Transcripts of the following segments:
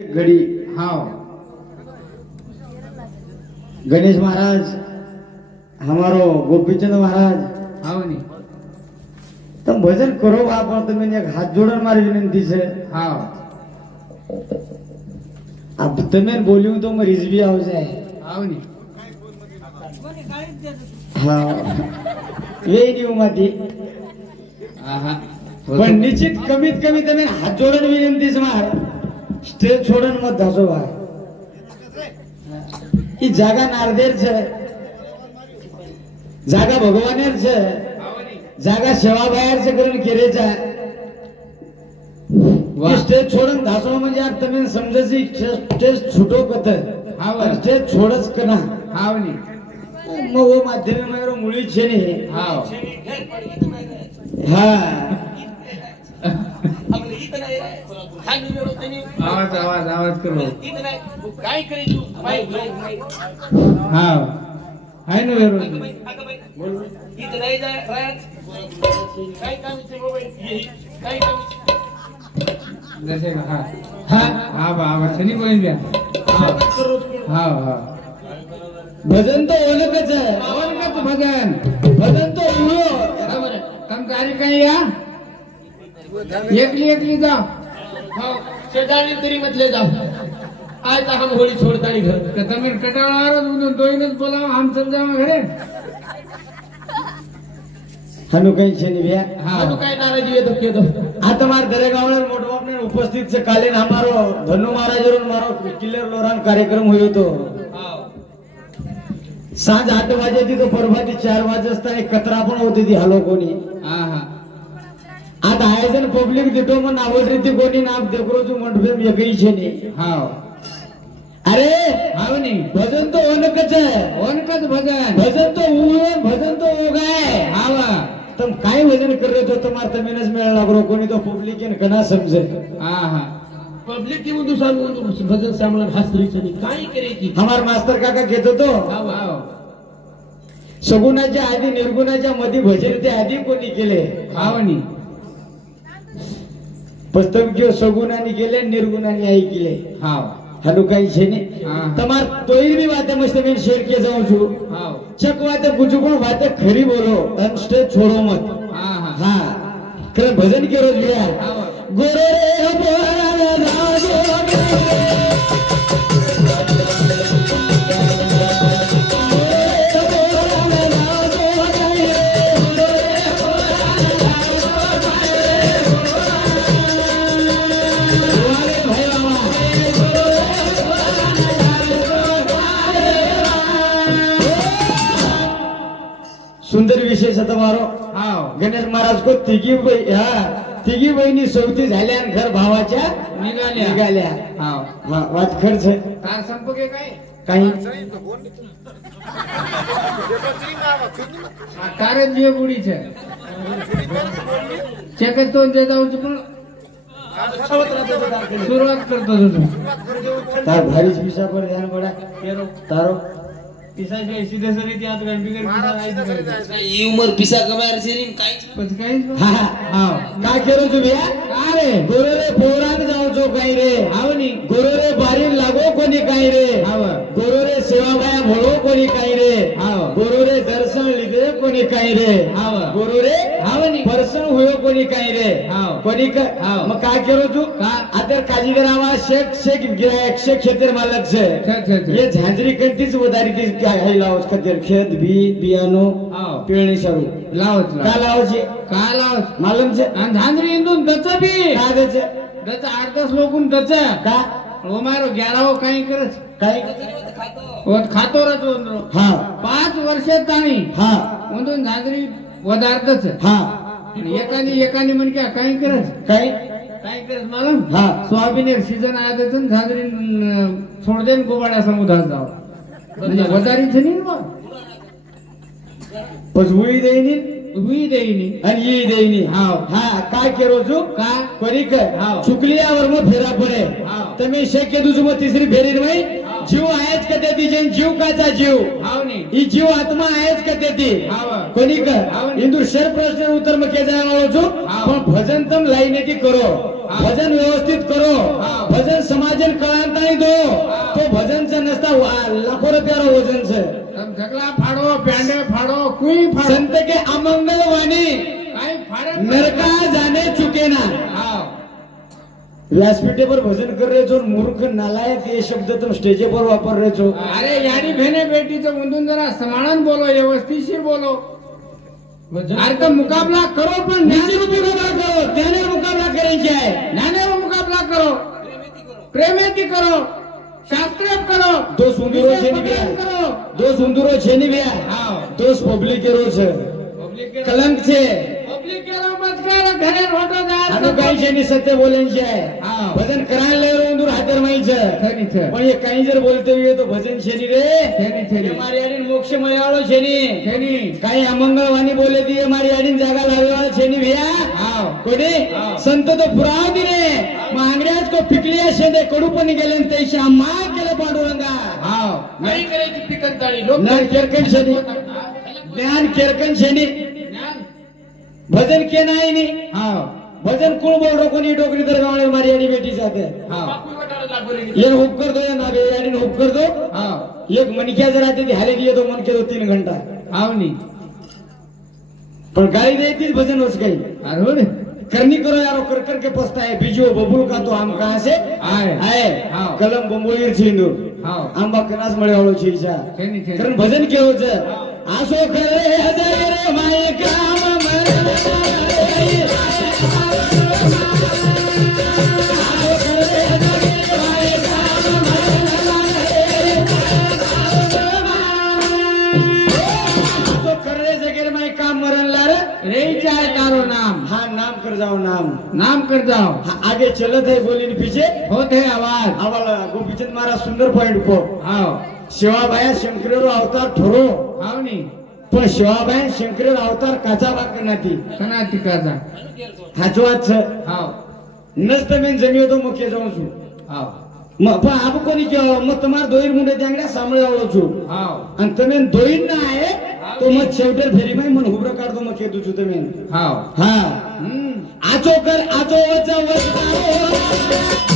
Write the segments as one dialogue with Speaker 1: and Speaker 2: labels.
Speaker 1: गडी
Speaker 2: हा
Speaker 1: गणेश महाराज हमारो गोपीचंद महाराज.
Speaker 2: हाव नी.
Speaker 1: तुम भजन करो आपण तुम्ही एक हात जोडून मारी
Speaker 2: विनंती
Speaker 1: हा तुम्ही बोलियो तो मग रिजबी आव आहे.
Speaker 2: हाव नी.
Speaker 1: हाव. ये माती. पण निश्चित कमीत कमी तुम्ही हात जोडून विनंतीच मार. स्टेज छोडून मग धसो आहे ही जागा नारदेर छे जागा
Speaker 2: भगवानेर छे
Speaker 1: जागा सेवा बाहेर छे करून केरेचा स्टेज छोडून धासो म्हणजे यार तुम्ही समजायची स्टेज छुटो कत स्टेज छोडच कना
Speaker 2: हा
Speaker 1: मग माध्यम मुळी छे
Speaker 2: हा.
Speaker 1: हा
Speaker 2: आवाज आवाज आवाज करो.
Speaker 3: काय करायचं
Speaker 2: हाव आहे ना
Speaker 3: नाही जाय राहत काय काम हे, काय काम
Speaker 2: जसे का हा. हा हा बा आवाज बोलीन द्या. हाव
Speaker 1: भजन तो ओळखच आहे.
Speaker 2: भजन.
Speaker 1: भजन तो उळो
Speaker 2: कम कार्य काही या? एकली एकली जा.
Speaker 3: हो शेजारी तरी म्हटले जाऊ. आज हम होळी छोडतानी घर.
Speaker 2: तर तुम्ही कटाळावरच म्हणून दोईनच बोलावं आमचं जावं घरे.
Speaker 1: हनु काही छे ने भ्या
Speaker 2: हा.
Speaker 3: तू काय नाराजी येतो केतो
Speaker 1: आता मार दरेगावला मोठो आपने उपस्थित से कालीन हमारो धनु महाराज और मारो किल्लर लोरान कार्यक्रम हुयो तो सांज आठ वाजे ती तो परभाती चार वाजे असताना कचरा पण होती ती हलो कोणी.
Speaker 2: हा. हा
Speaker 1: आता आयोजन पब्लिक देतो मग आवडली ती कोणी नाम देखरो म्हणतो एकही छे नाही.
Speaker 2: हाव.
Speaker 1: अरे!
Speaker 2: हाव नी.
Speaker 1: भजन तो ओनकच आहे.
Speaker 2: ओनकच भजन.
Speaker 1: भजन तो उन भजन तो ओगाय
Speaker 2: हावा.
Speaker 1: तम काय भजन करत होतं मार तमेनच मिळाला लागलो कोणी तो पब्लिक कना समजे
Speaker 2: हा हा.
Speaker 3: पब्लिक की मुंदू सांगून भजन सांगणार नाही. काय करायची
Speaker 1: हमार मास्तर काका घेत होतो सगुणाच्या आधी निर्गुणाच्या मध्ये भजन ते आधी कोणी केले?
Speaker 2: हाव नी.
Speaker 1: पुस्तक जो सगुणाने गेले निर्गुणाने
Speaker 2: ऐकले
Speaker 1: हा हनुकाई छेने तमार तोई भी बातें मुझसे मैं शेयर किया जाऊं
Speaker 2: छु
Speaker 1: हाँ चक बातें कुछ को बातें खरी बोलो. अनस्टे छोड़ो मत.
Speaker 2: हा हाँ.
Speaker 1: भजन के
Speaker 2: रोज
Speaker 1: लिया गोरे रे बोला राजो विशेष आता मारो. गणेश महाराज को तिघी हा तिघी बहिणी सोबती झाल्या घर भावाच्या
Speaker 2: निघाल्या.
Speaker 1: निघाल्या. वाद खर्च.
Speaker 2: कार
Speaker 1: काही.
Speaker 2: कारण जे बुडीच. सुरुवात करतो तुझं.
Speaker 1: भारीच विषयावर ध्यान
Speaker 3: पडा. तारो. पिसा कमायर काहीच काय
Speaker 1: करू तुम्ही लागो कोणी काही रे.
Speaker 2: हाव.
Speaker 1: गोरो रे सेवा बाया कोणी रे.
Speaker 2: हाव.
Speaker 1: दर्शन लिदे कोणी रे.
Speaker 2: हाव. नी.
Speaker 1: पर्सन होयो कोणी काही रे.
Speaker 2: हाव.
Speaker 1: कोणी
Speaker 2: हाव.
Speaker 1: मग काय करू तू?
Speaker 2: का?
Speaker 1: काजी करावा शेख शेख गिरायक शेख क्षेत्र मालक छे झांजरी कंटीच आहे लावच खातीर खेत बी
Speaker 2: बियाणं
Speaker 1: पेळणी सारू
Speaker 2: लावच काय
Speaker 1: लावायचे
Speaker 2: काय लावच?
Speaker 1: मालमचे.
Speaker 2: आणि झांजरी इंदून दच बी.
Speaker 1: काय दच?
Speaker 2: दच आठ दस लोकून दच.
Speaker 1: का?
Speaker 2: ओ मारो ग्यारा हो काही करच
Speaker 1: काय?
Speaker 2: खातो राहतो
Speaker 1: हा.
Speaker 2: पाच वर्षात आणि
Speaker 1: हा.
Speaker 2: म्हणून झांजरी वदार्थच
Speaker 1: हा.
Speaker 2: एकाने एकाने म्हण काय काही करच
Speaker 1: काय?
Speaker 2: काय करत मला
Speaker 1: हा.
Speaker 2: सोयाबीन एक सीझन आहे त्याचं झांजरी सोडदेन गोबाड्या समुदाय जावं. వదారించని
Speaker 1: बस उई देईनी
Speaker 2: वी देईनी
Speaker 1: आणि ई देईनी
Speaker 2: हाव.
Speaker 1: हा काय के रोजू
Speaker 2: का?
Speaker 1: कोणी कर
Speaker 2: हाव.
Speaker 1: चुकली यावर मग फेरा पडे.
Speaker 2: हाव.
Speaker 1: तर मी शक्य तुझी मग तिसरी फेरीन बाई हाव. जीव आहेच का त्या तिचे जीव काचा जीव?
Speaker 2: हाव नाही
Speaker 1: ही जीव आत्मा आहेच का त्या ती?
Speaker 2: हाव.
Speaker 1: कोणी
Speaker 2: हाव.
Speaker 1: कर इंदूर शर प्रश्न उत्तर मग के जाय वाळोजू
Speaker 2: हाव.
Speaker 1: पण भजन तम लाईने ती करो. भजन व्यवस्थित करो. भजन समाज कळांत दो. तो भजनचं नसता लाखो रुपया वजनचं
Speaker 2: झगडा फाडो बँडे फाडो कुई फाडो?
Speaker 1: संत के अमंगल वाणी नरका जाने चुके ना व्यासपीठेवर भजन कर रे जो मूर्ख नालायक हे शब्द तर स्टेजेवर वापर रेचो
Speaker 2: अरे यानी भेने बेटीचं म्हणून जरा समानान बोलो व्यवस्थितशीर बोलो.
Speaker 1: મુકાબલા
Speaker 2: કરો
Speaker 1: પણ નાને મુકાબલા કરો. તેને મુકાબલા
Speaker 2: કરી જાય નાને મુકાબલા કરો. પ્રેમેથી કરો.
Speaker 1: શાસ્ત્ર કરો.
Speaker 2: દોષ
Speaker 1: ઉંદરો
Speaker 2: છે
Speaker 1: ની
Speaker 2: વ્યાર
Speaker 1: દોષ છે ની વ્યાર
Speaker 2: હા.
Speaker 1: દોષ પબ્લિકેરો છે. કલંક છે.
Speaker 2: ઘરે રોટો જાય
Speaker 1: अनुकाई छेनी सत्य बोलायची आहे
Speaker 2: હા
Speaker 1: भजन करायला लय उंदूर हातर माहीच
Speaker 2: ખરી છે
Speaker 1: पण हे काही जर बोलते हुए तो भजन छेनी रे
Speaker 2: છેની છેની
Speaker 1: हे मारी आडीन मोक्ष मळावळो छेनी
Speaker 2: છેની
Speaker 1: काही अमंगळवाणी बोलले ती मारी आडीन जागा लावेवाळ छेनी भिया
Speaker 2: હા
Speaker 1: कोणी
Speaker 2: हा.
Speaker 1: संत तो पुराव दिले मग आंगड्यात को पिकली शेंदे कडू पण गेले आणि त्याशी आम्हा केलं पांडुरंगा
Speaker 2: હા
Speaker 3: नाही करायची पिकंताळी लोक
Speaker 1: ज्ञान केरकन शेनी ज्ञान केरकन शेनी
Speaker 2: જ્ઞાન
Speaker 1: भजन के नाही नाही
Speaker 2: हा
Speaker 1: भजन कुळ बोल कोणी? डोकरी तर गावळे मारी आणि बेटी जाते.
Speaker 3: हा
Speaker 1: एक हुप करतो या नाबे आणि हुप करतो.
Speaker 2: हा
Speaker 1: एक मणक्याच राहते ती हालेली येतो मणक्यातो तीन घंटा.
Speaker 2: हा नाही
Speaker 1: पण गाई नाही तीच भजन होच काही
Speaker 2: अरे हो
Speaker 1: करनी करो यारो कर कर के पस्ता है बीजो बबुल का तो आम कहां से आए कलम बंबोईर छिंदू आंबा कनास मळे
Speaker 2: हळो छिसा
Speaker 1: कारण भजन केवच आसो खरे हजारे माय काम. नाम कर जाओ आगे चलत है बोली पीछे
Speaker 2: होते है आवाज
Speaker 1: आवाज गोपीचंद महाराज सुंदर पॉइंट को
Speaker 2: हाँ
Speaker 1: शिवाबाया शंकरेरो अवतार ठरो
Speaker 2: हाँ नहीं
Speaker 1: पण शिवाबाई शंकर अवतार काचा भाग
Speaker 2: नाती कना
Speaker 1: तिकाचा हाचवाच
Speaker 2: हाव.
Speaker 1: नसत मेन जमी होतो मुख्य जाऊन सु
Speaker 2: हाव.
Speaker 1: मग पण आप कोणी केव मग तुम्हाला दोईर मुंडे त्यांगड्या लावलो छू
Speaker 2: हाव.
Speaker 1: आणि तुम्ही दोईर ना आहे तो मग शेवटे फेरी माई मन हुब्र काढतो मग खेळतो तू
Speaker 2: तुम्ही.
Speaker 1: हाव.
Speaker 2: हा
Speaker 1: आचो कर आचो वचा वचा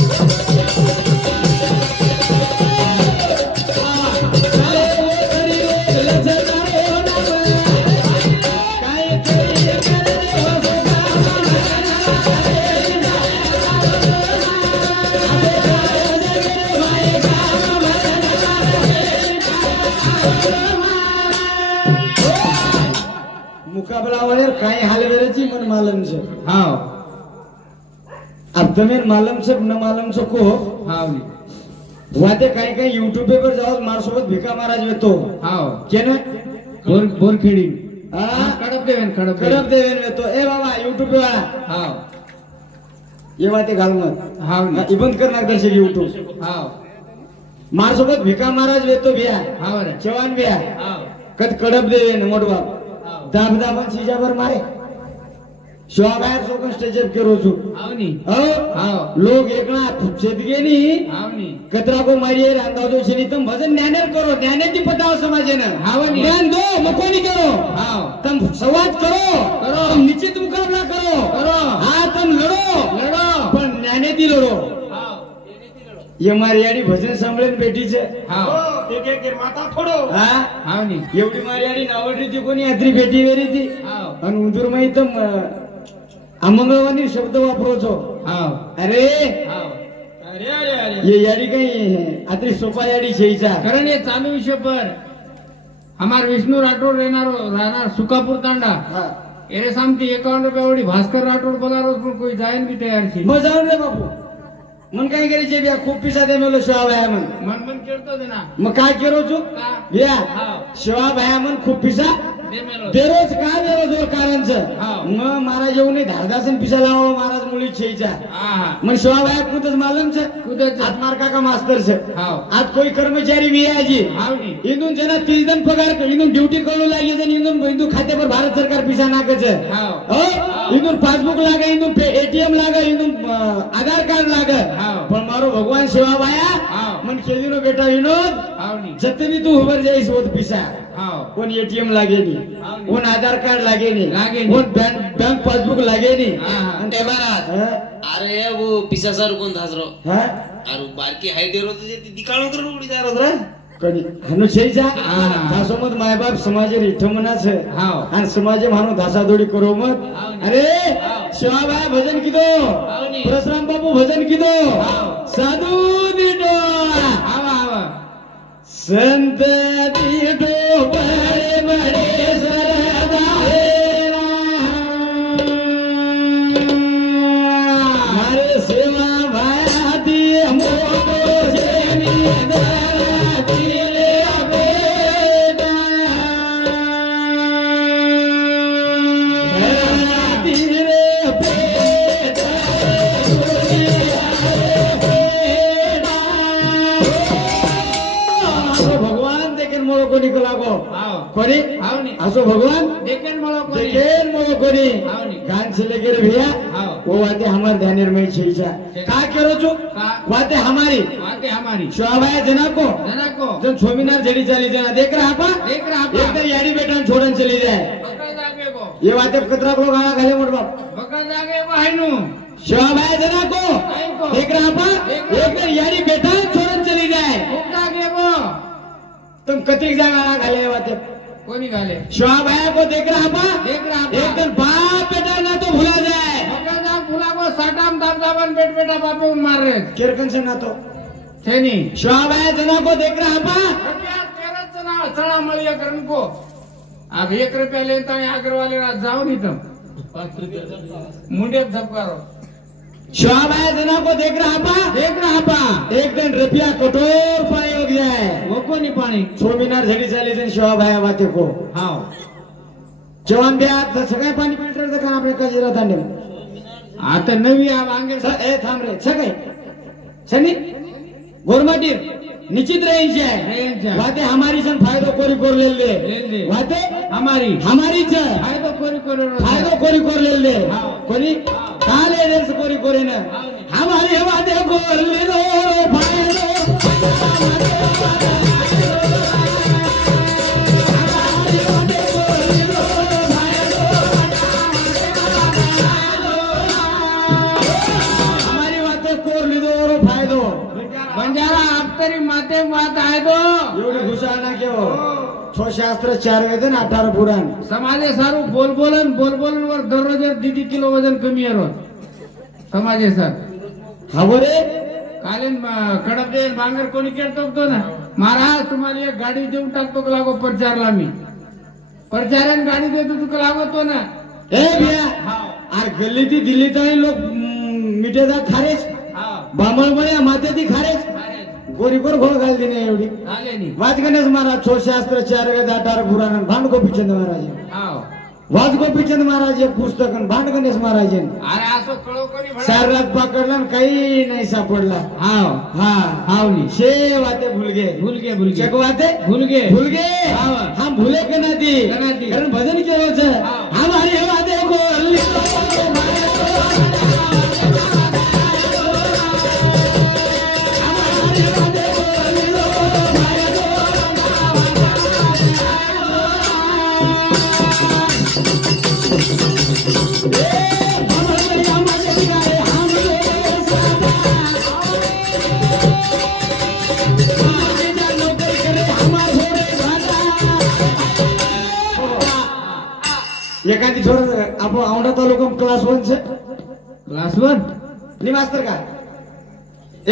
Speaker 1: મુકાબલા વડે કઈ હાલ વેરેજી મન માલમ છે
Speaker 2: આવ
Speaker 1: अब તમે માલમ છે ન માલમ છે કો
Speaker 2: આવની
Speaker 1: વાતે કઈ કઈ યુટ્યુબ પર જાઓ મારસોબત ભીખા મહારાજ વેતો
Speaker 2: આવ
Speaker 1: કેને
Speaker 2: બોર બોરખેડી
Speaker 1: હા
Speaker 2: કડપ દેવેન કડપ
Speaker 1: કરબ દેવેન વેતો એ બાબા યુટ્યુબ વાળા
Speaker 2: આવ
Speaker 1: એ વાતે ગાલમત
Speaker 2: આવની
Speaker 1: ઈ બંધ કર નાખ દર્શક યુટ્યુબ
Speaker 2: આવ
Speaker 1: મારસોબત ભીખા મહારાજ વેતો ભ્યા
Speaker 2: આવ રે
Speaker 1: જવાન ભ્યા
Speaker 2: આવ
Speaker 1: કદ કડબ દેવેન મોડવા પણ સીજા પર મારે. શોભાયર સોકન સ્ટેજ અપ કર્યો છું?
Speaker 2: આવની.
Speaker 1: હો? લોક એકલા છેદગે ની
Speaker 2: આવની.
Speaker 1: કતરા કો મારીએ રાંધાજો છે ની તમ ભજન જ્ઞાનેર કરો જ્ઞાનેથી પતાવો સમાજે ને
Speaker 2: આવની.
Speaker 1: જ્ઞાન દો મકોની કરો.
Speaker 2: આવ.
Speaker 1: તમ સંવાદ કરો.
Speaker 2: કરો.
Speaker 1: નિશ્ચિત મુકાબલા કરો.
Speaker 2: કરો.
Speaker 1: હા તમ લડો.
Speaker 2: લડો.
Speaker 1: પણ જ્ઞાનેથી લડો. मारी आणि भजन सांभळेन पेटीचे हो. एक माता थोडो हा?
Speaker 2: एवढी
Speaker 1: मारी आणि ती कोणी यात्री पेटी वेरी ती? आणि
Speaker 2: उंदूर
Speaker 1: माहीत
Speaker 2: अमंगवानी
Speaker 3: शब्द वापरोचो. अरे!
Speaker 1: अरे अरे काही आत्री सोपा याडी शेईचा
Speaker 2: कारण हे चालू विषय पण. हमार विष्णू राठोड राहणार
Speaker 1: राहणार
Speaker 2: सुखापूर तांडा. एरे सामती एकावन्न रुपया एवढी भास्कर राठोड बोला पण कोई जायन बी तयार
Speaker 1: मग जाऊन रे बापू. मग काय करायचे बिया? खूप पिसा दे मेलो शिवा भाया म्हण.
Speaker 2: मन मन केलतो ना.
Speaker 1: मग काय केलो तू? बिया. शिवा भाया म्हण खूप पिसा. बेरोजगार
Speaker 2: बेरोजगारांचं
Speaker 1: मग महाराज येऊन धारदासन पिसा लावा महाराज मुली
Speaker 2: छेचा
Speaker 1: मग शिवाबाया कुठंच
Speaker 2: मालमच
Speaker 1: कुठं हातमार काका मास्तर
Speaker 2: सर.
Speaker 1: आज कोई कर्मचारी मी
Speaker 2: है जी
Speaker 1: इंदून जना तीस दिन पगार इंदून ड्युटी करू लागली जण इंदून इंदू खाते पर भारत सरकार पिसा नाकच. हो? इंदून पासबुक लागा इंदून एटीएम लागा इंदून आधार कार्ड लागा. पण मारो भगवान शिवाबाया मन केली बेटा विनोद जतनी तू उभर जाईस होत पिसा कोण एटीएम लागे नी
Speaker 2: हाव.
Speaker 1: कोण आधार कार्ड लागे नी
Speaker 2: लागे नी.
Speaker 1: कोण बँक बँक पासबुक लागे नी. आणि ते महाराज?
Speaker 3: अरे वो पिसा सर कोण धासरो
Speaker 1: हा
Speaker 3: अरे बारकी हाईट एरो तुझे ती दिकाळो कर उडी तयार होत रे
Speaker 1: कधी हनुशेचा
Speaker 2: हा.
Speaker 1: दासोमत मायबाप समाजेर इठमनाच
Speaker 2: हाव.
Speaker 1: आणि समाजे मानू धासादोडी करो मत. अरे
Speaker 2: हाव.
Speaker 1: शिवाबाई भजन किदो. परशुराम बाबू भजन किदो. साधू दिटो
Speaker 2: आवा आवा
Speaker 1: संत दिटो बडे बडे सरदारे भैया. वो हमार ध्यान में छीचा का करो हमारी। शोभाया जना को
Speaker 2: जना को
Speaker 1: जन छोमिनार जड़ी चली जाना देख रहा
Speaker 2: देख आपा।
Speaker 1: यारी बेटा छोड़न चली जाए। ये वाते कतरा को गाना खाले मोट बाप?
Speaker 2: बका जागे
Speaker 1: जना को। देख रहा यारी बेटा छोड़न चली जाए। तुम खाले
Speaker 2: कोणी घाले
Speaker 1: शोभाया को देख रहा पा
Speaker 2: देख रहा
Speaker 1: एक
Speaker 2: आपा।
Speaker 1: दिन बाप भुला जाए।
Speaker 2: जा भुला को साटाम दाब दाबन बेट बेटा बापे मार। रहे
Speaker 1: किरकन से ना तो।
Speaker 2: छेनी
Speaker 1: शोभाया जना को देख रहा पा
Speaker 2: रुपया तेरच ना चणा मळिया करून को। अब एक रुपया लेता है अग्रवाले ना जाओ नहीं तुम। मुंडे झपकारो
Speaker 1: शोभाया जना को देख रहा पा
Speaker 2: देख रहा पा
Speaker 1: एक दिन रुपया कठोर पानी हो जाए
Speaker 2: वो कोणी पाणी
Speaker 1: सोमीनार झडी चाली दिन शोभाया वाते को।
Speaker 2: हाव
Speaker 1: जेवण ब्या तर सगळे पाणी फिल्टर का आपल्या कजीरा तांडे
Speaker 2: आता नवी वांगे
Speaker 1: ए थांब रे सगळे. सनी गोरमाटीर निश्चित रेंज आहे. वाते हमारी सन फायदो कोरी कोरलेले.
Speaker 2: लेले.
Speaker 1: वाते
Speaker 2: हमारी.
Speaker 1: हमारीच
Speaker 2: हाय तो कोरी कोरी
Speaker 1: फायदो कोरी कोरलेले.
Speaker 2: हा.
Speaker 1: कोणी? काले देश कोरी कोरी ना हमारे वादे कोरले रो फायदो
Speaker 2: माते आहे तो.
Speaker 1: एवढी घुसाळा केव छो शास्त्र चार वेद आणि अठार पुराण.
Speaker 2: समाजे सारू बोल बोलन बोल बोलन वर दररोज दीदी किलो वजन कमी आहे रोज. समाजे सर.
Speaker 1: हा बरे
Speaker 2: कालीन कडप दे बांगर कोणी तो ना? महाराज तुम्हाला एक गाडी देऊन टाकतो का लागो प्रचारला मी? प्रचाराने गाडी देतो तुका लागतो ना?
Speaker 1: ए बिया. अरे गल्ली ती दिल्ली लोक मिठे जा खारेच बामळमळे माते ती खारेच गोरी गोर घोळ घाल दिने एवढी?
Speaker 2: झाले नी.
Speaker 1: वाच गणेश महाराज छो शास्त्र चार वेद अठार पुराण भांड गोपीचंद महाराज
Speaker 2: हाव.
Speaker 1: वाच गोपीचंद महाराज एक पुस्तक आणि भांड गणेश महाराज
Speaker 2: अरे असं
Speaker 1: पकडला आणि काही नाही सापडला.
Speaker 2: हाव.
Speaker 1: हा.
Speaker 2: हाव नी.
Speaker 1: शे वाते भुलगे.
Speaker 2: भुलगे भुलगे.
Speaker 1: चक वाते?
Speaker 2: भुलगे.
Speaker 1: भुलगे?
Speaker 2: हाव.
Speaker 1: हम भूले के नदी
Speaker 2: नदी.
Speaker 1: कारण भजन केलं होतं.
Speaker 2: हाव.
Speaker 1: हमारे वादे को एखादी छोड आपण औंढा तालुका क्लास वन से
Speaker 2: क्लास वन
Speaker 1: नि मास्तर का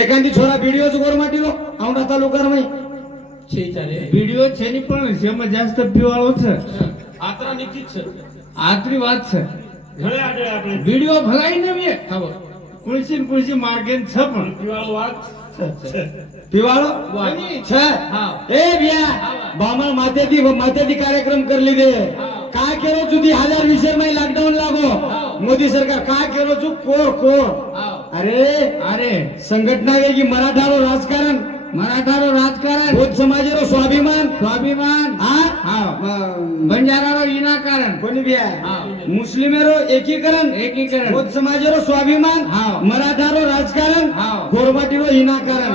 Speaker 1: एखादी छोरा व्हिडिओ गोरमाटी लो औंढा तालुका मै
Speaker 2: व्हिडिओ छेनी पण शेम जास्त पिवाळो छ
Speaker 3: आता निश्चित सर.
Speaker 2: आत्री વાત છે
Speaker 3: ઘરે આડે આપણે
Speaker 2: વિડિયો ભલાઈ નવી ખબર કુણસી ને કુણસી માર્કેન छ પણ
Speaker 3: પીવાનું વાત
Speaker 1: पिवाळो
Speaker 2: वा.
Speaker 1: छ
Speaker 2: हा.
Speaker 1: ए बिया बामळ मातेदी मातेदी कार्यक्रम करली दे काय केलो तू ती हजार वीस मै लॉकडाऊन लागो मोदी सरकार काय केलो तू कोर कोर अरे
Speaker 2: अरे
Speaker 1: संघटना वेगळी मराठारो राजकारण
Speaker 2: मराठा रो राजकारण.
Speaker 1: बौद्ध समाज रो
Speaker 2: स्वाभिमान. स्वाभिमान
Speaker 1: बंजारा
Speaker 2: रो इनाकारण
Speaker 1: कोणी
Speaker 2: भी
Speaker 1: मुस्लिम रो एकीकरण.
Speaker 2: एकीकरण.
Speaker 1: बौद्ध समाज रो स्वाभिमान.
Speaker 2: मराठा
Speaker 1: रो राजकारण. खोरबाटी रो
Speaker 2: इनाकारण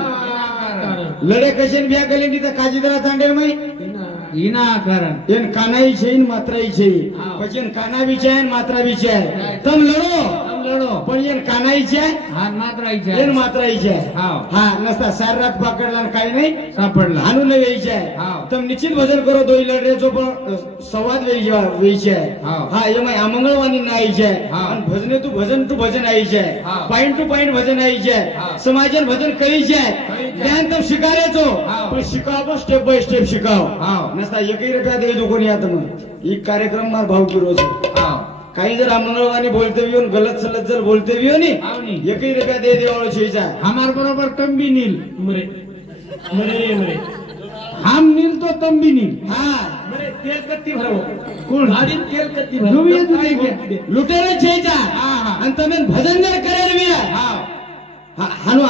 Speaker 1: लढे कशेन बिया गेले तिथं काजीदरा चांडेल माई इनाकारण
Speaker 2: येन
Speaker 1: कानाई छेन मात्राई छे पचन काना विचार मात्रा विचार तम लडो
Speaker 2: लढो
Speaker 1: पण येन कानाईची आहे
Speaker 2: हा मात्रायचे
Speaker 1: येन मात्राईची आहे
Speaker 2: हाव.
Speaker 1: हा नसता साररात पकडला आणि काही नाही
Speaker 2: सापडला
Speaker 1: आणून आहे
Speaker 2: हाव.
Speaker 1: तर निश्चित भजन करो दोई लढरे जो पण अ, संवाद वेयची आहे
Speaker 2: हाव.
Speaker 1: हा माय अमंगळवाणी नाहीचे आहे
Speaker 2: हाव.
Speaker 1: आणि भजने तू भजन तू भजन आईचे आहे
Speaker 2: हाव.
Speaker 1: पॉइंट टू पॉइंट भजन आईचे आहे
Speaker 2: हाव.
Speaker 1: समाजन भजन कळीचे आहे
Speaker 2: कळीचे.
Speaker 1: ज्ञान तर शिकायचो
Speaker 2: हाव.
Speaker 1: पण शिकाव पण स्टेप बाय स्टेप शिकाव
Speaker 2: हाव.
Speaker 1: नसता एकही रुपया दे दुकोनी आता मग एक कार्यक्रम मार भाव की रोज
Speaker 2: हाव.
Speaker 1: काही जर अमनोगाने बोलते येऊन गलत सलत जर बोलते येऊ नी. एकही रुपया दे देवाळो शेचा
Speaker 2: हमार बरोबर तंबी नील. हम नील तो तंबी नील.
Speaker 1: हाँ.
Speaker 3: तो
Speaker 2: भजन जर
Speaker 1: करे रे
Speaker 2: हा हाँ
Speaker 1: हानो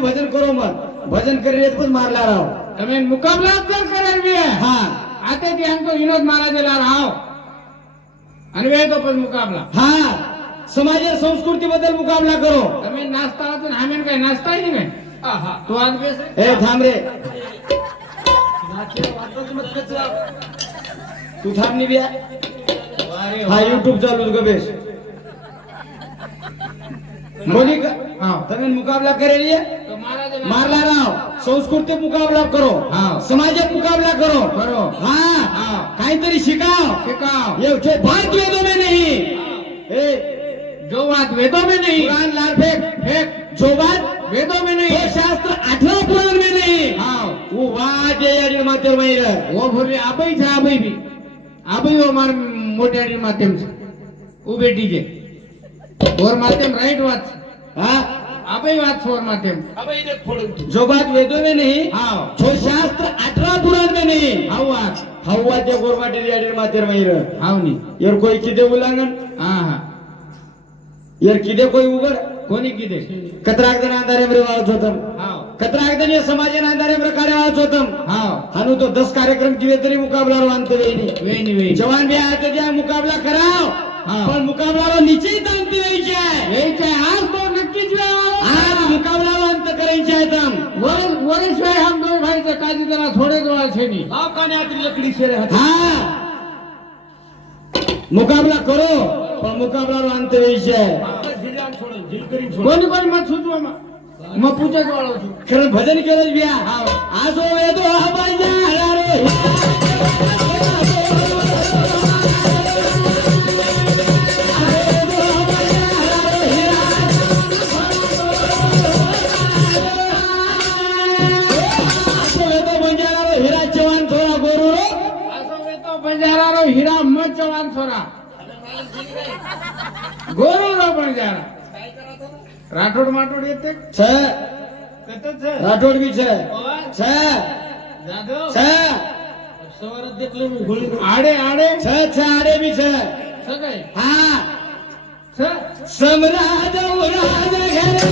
Speaker 1: भजन करो मग.
Speaker 2: भजन करेल पण मारला मार ला मुकाबला
Speaker 1: करेल
Speaker 2: मी हा. आता विनोद महाराज ला અને વે તો પછી મુકાબલા
Speaker 1: હા સમાજ સંસ્કૃતિ બદલ મુકાબલા કરો
Speaker 2: તમે નાસ્તા હતો ને હામેન કઈ નાસ્તા નહીં કઈ
Speaker 3: आहा.
Speaker 2: તો આજ બેસે
Speaker 1: એ થામ રે
Speaker 3: नाचे वाटत मत कचरा.
Speaker 1: તું થામ ની ब्या
Speaker 2: વારે
Speaker 1: હા
Speaker 2: વાહ.
Speaker 1: યુટ્યુબ ચાલુ છે ગબેશ બોલી ક-
Speaker 2: હા.
Speaker 1: તમે મુકાબલા કરેલી હે?
Speaker 2: તો મહારાજેલા
Speaker 1: મારલા રાવ संस्कृत
Speaker 2: मुकाबला
Speaker 1: करो. समाज मुकाबला
Speaker 2: करो.
Speaker 1: करो.
Speaker 2: हाँ.
Speaker 1: काहीतरी शिकाओ
Speaker 2: शिकाओ
Speaker 1: ये जो बात वेदों में नहीं.
Speaker 2: जो बात वेदों में नहीं.
Speaker 1: कुरान लाल फेक.
Speaker 2: फेक.
Speaker 1: जो बात
Speaker 2: वेदों में नहीं.
Speaker 1: शास्त्र आठवा पुराण में नहीं.
Speaker 2: हाँ
Speaker 1: वो वाज यारी माध्यम
Speaker 2: वो भूमि अभी था अभी भी. अभी वो हमारे मोटे यारी माध्यम से वो बेटी जे और माध्यम राइट वाच
Speaker 1: हाँ? जो बात वेदों में नहीं जो शास्त्र अठारह पुराण में नहीं.
Speaker 2: हवा
Speaker 1: हवा ते गोरमाटे रियाडेर मातेर महिर. हाँ
Speaker 2: नहीं
Speaker 1: यार कोई किदे उलांगन?
Speaker 2: हाँ हाँ.
Speaker 1: यार किदे कोई उगर
Speaker 2: कोणी किदे?
Speaker 1: कतराक दन आधारे मेरे वावत जोतम.
Speaker 2: हाव.
Speaker 1: कतराक दन ये समाज ना आधारे मेरे कार्य
Speaker 2: वावत जोतम.
Speaker 1: हाँ हनु तो दस कार्यक्रम जीवे तरी मुकाबला रवानते वेनी
Speaker 2: नहीं वेनी
Speaker 1: जवान भी आते जाए मुकाबला कराओ
Speaker 2: हाँ
Speaker 1: पर मुकाबला नीचे ही तांती वेईचे
Speaker 2: वेईचे आज दोन
Speaker 1: आज मुकाबला अंत करायचे आहेत आम.
Speaker 2: वरस वरस वेळ हम दोन भाईचं काजी जरा थोडे जवळ छे नी
Speaker 3: हा कान्यातली लकडी शेर हात.
Speaker 1: हा मुकाबला करो पण मुकाबला अंत द्यायचे आहे
Speaker 3: फक्त झिल्यान सोडून, झिल करीन सोडून.
Speaker 2: कोणी कोणी मत सुचवा मग मग पूजा जवळ होतो
Speaker 1: खरं भजन केलं बिया आजो वेदो बजारा
Speaker 2: गोरा गोरा बंजारा राठोड माठोड येते? छ.
Speaker 1: राठोड
Speaker 3: बी छ. जाधव? छ.
Speaker 2: आडे आडे?
Speaker 1: छ छ
Speaker 2: आडे
Speaker 1: बी
Speaker 2: छ.
Speaker 1: हा. छ? सम्राज उराज घेरे.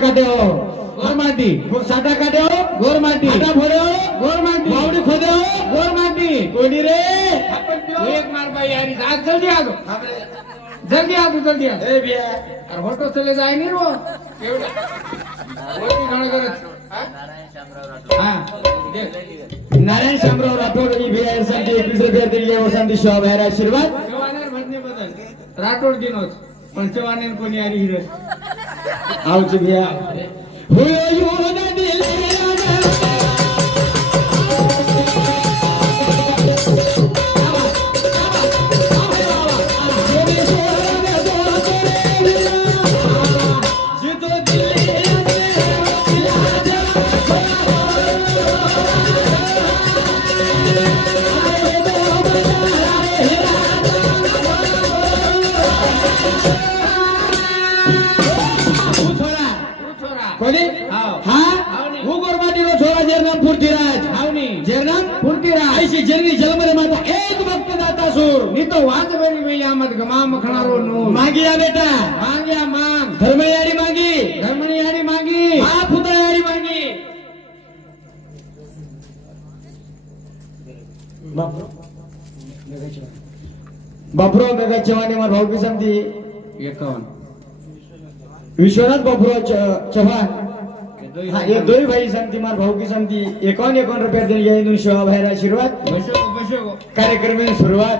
Speaker 2: खोदो
Speaker 1: हो. गोर
Speaker 2: माटी
Speaker 1: साठा काढो
Speaker 2: हो. गोर माटी फोडो हो. गोर माटी बावडी खोदो गोर माटी कोणी
Speaker 1: रे? एक
Speaker 2: मार आज जल्दी आलो जल्दी आलो जल्दी आलो ए जाय नाही रो
Speaker 1: नारायण शामराव राठोड आणि बिया साठी एकवीस रुपये दिली वसंती शॉ आशीर्वाद.
Speaker 2: राठोड दिनोज पंचवाने कोणी आली हिरो.
Speaker 1: आवची बिया हुयो
Speaker 2: તો વાત કરી મૈયા મત ગમા મખણારો નું
Speaker 1: मागिया बेटा
Speaker 2: માંગ્યા માંગ
Speaker 1: धर्मयारी मागी
Speaker 2: ધર્મની યારી માંગી
Speaker 1: हा पुतळ्यारी मागी बापराव गगा चव्हाण मार भाऊ की सांगती
Speaker 2: એકાવન
Speaker 1: विश्वनाथ बापराव च- चव्हाण हा एक दोही भाई सांगती मार भाऊ की सांगती एकावन्न एकावन्न रुपया देऊन या इथून शिवा बाहेर आशीर्वाद
Speaker 2: બસો બસો
Speaker 1: कार्यक्रमाची सुरुवात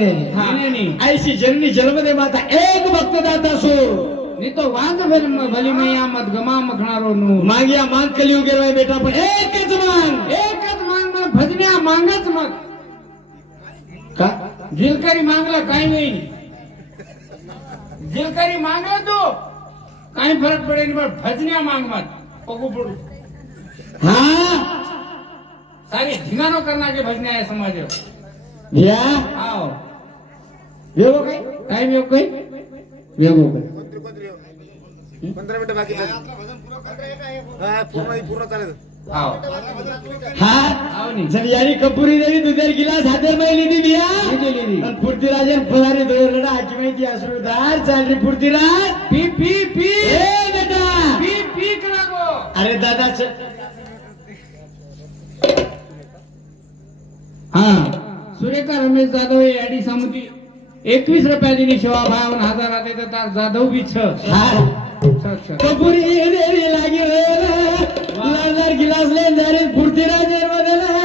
Speaker 2: जाएंगे
Speaker 1: ऐसी जननी जन्म माता एक भक्त दाता
Speaker 2: सो नहीं तो वाद फिर भली मैया मत गमा मखणारो नू
Speaker 1: मांगिया मांग के गे भाई बेटा पर एक मांग
Speaker 2: एक मांग मत भजनिया मांगत मत
Speaker 1: का
Speaker 2: जिलकरी मांगला काही नाही जिलकरी मांगला तो काही फरक नहीं पर भजनिया मांग मत पकू पडू
Speaker 1: हा
Speaker 2: सारी धिंगाणो करना के भजनिया है समझो
Speaker 1: या
Speaker 2: आओ
Speaker 1: वेगो काय?
Speaker 2: काय मी काही
Speaker 1: वेगो काय?
Speaker 4: पंधरा मिनिटं बाकी. हा, पूर्ण पूर्ण चालेल.
Speaker 2: आओ
Speaker 1: हा?
Speaker 2: आओ नी
Speaker 1: जर यारी कपुरी देवी दुधेर गिलास हातेर मैली दी बिया. पृथ्वीराजन फुलारी दोरडा आजी माहिती असुदार चाल रे पृथ्वीराज.
Speaker 2: पी पी पी.
Speaker 1: ए बेटा.
Speaker 2: पी पी लागो
Speaker 1: अरे दादा च-
Speaker 2: हा. सुरेखा रमेश जाधव हे याडी समिती. एकवीस रुपया दिली शिवा बावन हजार आले तर जाधव बी छ
Speaker 1: हा.
Speaker 2: छ, छ.
Speaker 1: कपुरी देवी लागी रे लाजार गिलास ले जारे पृथ्वीराज बदल पृथ्वीराज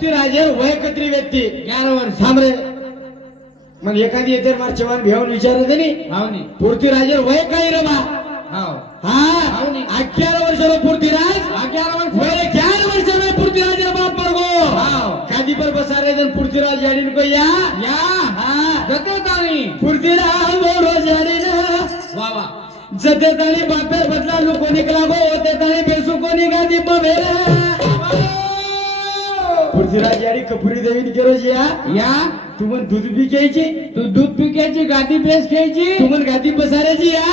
Speaker 1: चल पृथ्वीराज वय कत्री व्यक्ती.
Speaker 2: ग्यारह वर्ष.
Speaker 1: थांब रे. मग एखादी येते मार चव्हाण घेऊन विचारत
Speaker 2: नी
Speaker 1: पृथ्वीराज वय काय रे बा?
Speaker 2: हाव.
Speaker 1: हा? वर्षाला
Speaker 2: ग्यारह वर्ष
Speaker 1: चार पृथ्वीराज बाप
Speaker 2: हाव.
Speaker 1: खादी पर बसा रे जन पृथ्वीराज याडी को या.
Speaker 2: या.
Speaker 1: हा.
Speaker 2: जते ताणी
Speaker 1: पृथ्वीराज बोरो जाडी ना
Speaker 2: वा वा.
Speaker 1: जते ताणी बापेर बदला नु कोणी लागो होते बेसू कोणी गादी बवेरा पृथ्वीराज याडी कपुरी देवी केरो या.
Speaker 2: या.
Speaker 1: तू मग दूध बी घ्यायची
Speaker 2: तू दूध पिकायची गादी बेस घ्यायची.
Speaker 1: तू मग गादी बसारायची या.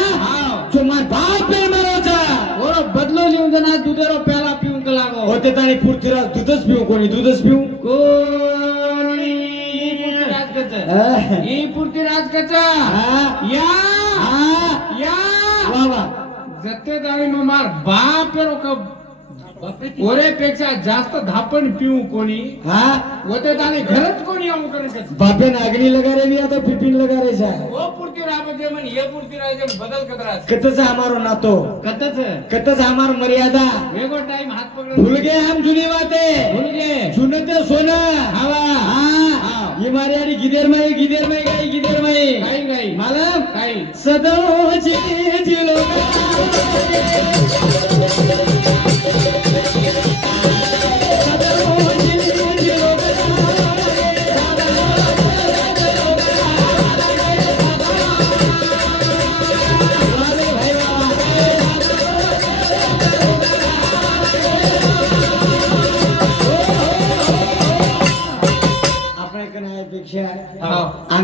Speaker 1: मार बाप आहे मारोचा
Speaker 2: ओरो बदलो लिहून जाणार दुधेरो प्याला पिऊन का लागो?
Speaker 1: होते ताणी पृथ्वीराज दूधच पिऊ कोणी दूधच पिऊ?
Speaker 2: कोणी?
Speaker 1: हा.
Speaker 2: पुरती राजकचा
Speaker 1: हा.
Speaker 2: या.
Speaker 1: हा.
Speaker 2: या.
Speaker 1: वा वा.
Speaker 2: जते ताणी मग मार बाप का ओरेपेक्षा जास्त धापण पिऊ कोणी?
Speaker 1: हा?
Speaker 2: होते ताणी घरच कोणी येऊन करत?
Speaker 1: बापेन आगणी लगा रे मी आता पिपिन लगा रे सा
Speaker 2: ओ पुरती राबते म्हण हे पुरती राजे बदल कतरास
Speaker 1: कतच हमारो नातो.
Speaker 2: कतच
Speaker 1: कतच हमार मर्यादा.
Speaker 2: वेगो टाइम हात पकड
Speaker 1: भूल गए हम जुनी बातें
Speaker 2: भूल गे
Speaker 1: सुन. ते सोनं
Speaker 2: हवा.
Speaker 1: हा?
Speaker 2: हा.
Speaker 1: ये मारी अरे गिदेर माई गिदेर माई गाई गिदेर माई.
Speaker 2: काही काही
Speaker 1: मालम?
Speaker 2: काही
Speaker 1: सदोची जिलो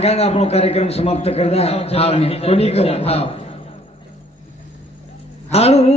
Speaker 1: આગળ આપણો કાર્યક્રમ સમાપ્ત કરતા કોની કરો
Speaker 2: હા.
Speaker 1: હાડું